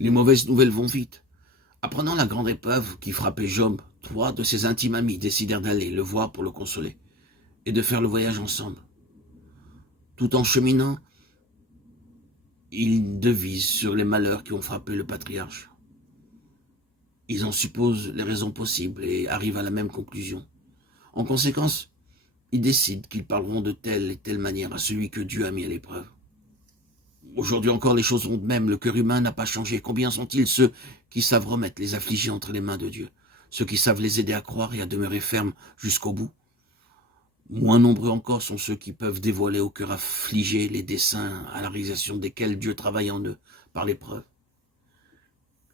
Les mauvaises nouvelles vont vite. Apprenant la grande épreuve qui frappait Job, 3 de ses intimes amis décidèrent d'aller le voir pour le consoler et de faire le voyage ensemble. Tout en cheminant, ils devisent sur les malheurs qui ont frappé le patriarche. Ils en supposent les raisons possibles et arrivent à la même conclusion. En conséquence, ils décident qu'ils parleront de telle et telle manière à celui que Dieu a mis à l'épreuve. Aujourd'hui encore, les choses vont de même, le cœur humain n'a pas changé. Combien sont-ils ceux qui savent remettre les affligés entre les mains de Dieu, ceux qui savent les aider à croire et à demeurer fermes jusqu'au bout? Moins nombreux encore sont ceux qui peuvent dévoiler au cœur affligé les desseins à la réalisation desquels Dieu travaille en eux par l'épreuve.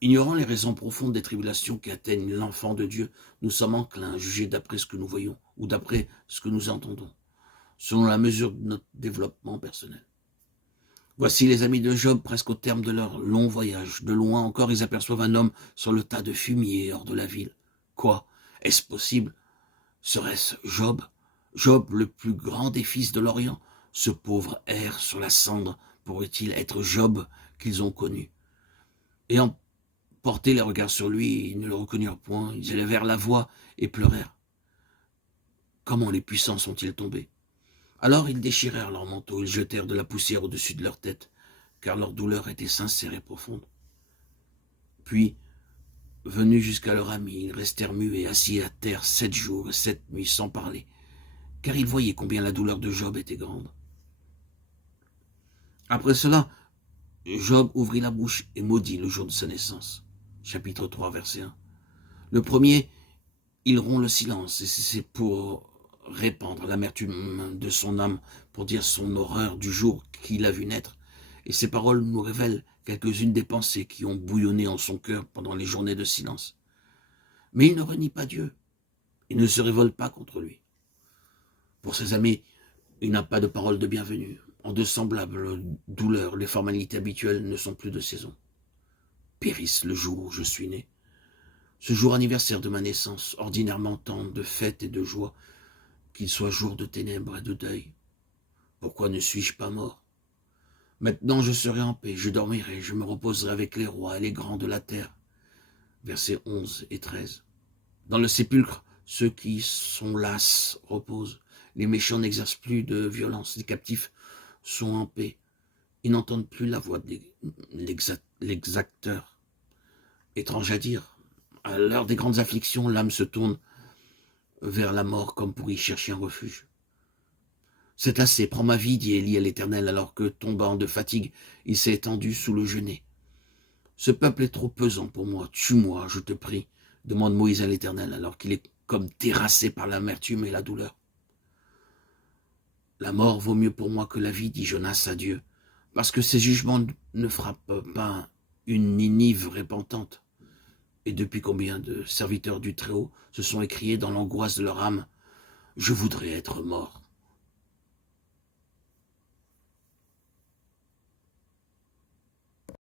Ignorant les raisons profondes des tribulations qui atteignent l'enfant de Dieu, nous sommes enclins à juger d'après ce que nous voyons ou d'après ce que nous entendons, selon la mesure de notre développement personnel. Voici les amis de Job presque au terme de leur long voyage. De loin encore, ils aperçoivent un homme sur le tas de fumier hors de la ville. Quoi? Est-ce possible? Serait-ce Job? Job, le plus grand des fils de l'Orient? Ce pauvre erre sur la cendre pourrait-il être Job qu'ils ont connu? Ayant porté les regards sur lui, ils ne le reconnurent point. Ils élevèrent la voix et pleurèrent. Comment les puissants sont-ils tombés? Alors ils déchirèrent leurs manteaux, ils jetèrent de la poussière au-dessus de leur tête, car leur douleur était sincère et profonde. Puis, venus jusqu'à leur ami, ils restèrent muets, assis à terre 7 jours et 7 nuits sans parler, car ils voyaient combien la douleur de Job était grande. Après cela, Job ouvrit la bouche et maudit le jour de sa naissance. Chapitre 3, verset 1. Le premier, il rompt le silence, et c'est pour répandre l'amertume de son âme, pour dire son horreur du jour qu'il a vu naître. Et ces paroles nous révèlent quelques-unes des pensées qui ont bouillonné en son cœur pendant les journées de silence. Mais il ne renie pas Dieu, il ne se révolte pas contre lui. Pour ses amis, il n'a pas de parole de bienvenue. En de semblables douleurs, les formalités habituelles ne sont plus de saison. Périsse le jour où je suis né. Ce jour anniversaire de ma naissance, ordinairement temps de fête et de joie, qu'il soit jour de ténèbres et de deuil. Pourquoi ne suis-je pas mort? Maintenant je serai en paix, je dormirai, je me reposerai avec les rois et les grands de la terre. Versets 11 et 13. Dans le sépulcre, ceux qui sont las reposent. Les méchants n'exercent plus de violence, les captifs sont en paix. Ils n'entendent plus la voix de l'exacteur. Étrange à dire, à l'heure des grandes afflictions, l'âme se tourne vers la mort comme pour y chercher un refuge. C'est assez, prends ma vie, dit Élie à l'Éternel, alors que, tombant de fatigue, il s'est étendu sous le genêt. Ce peuple est trop pesant pour moi, tue-moi, je te prie, demande Moïse à l'Éternel, alors qu'il est comme terrassé par l'amertume et la douleur. La mort vaut mieux pour moi que la vie, dit Jonas à Dieu, parce que ses jugements ne frappent pas une Ninive repentante. Et depuis combien de serviteurs du Très-Haut se sont écriés dans l'angoisse de leur âme, je voudrais être mort.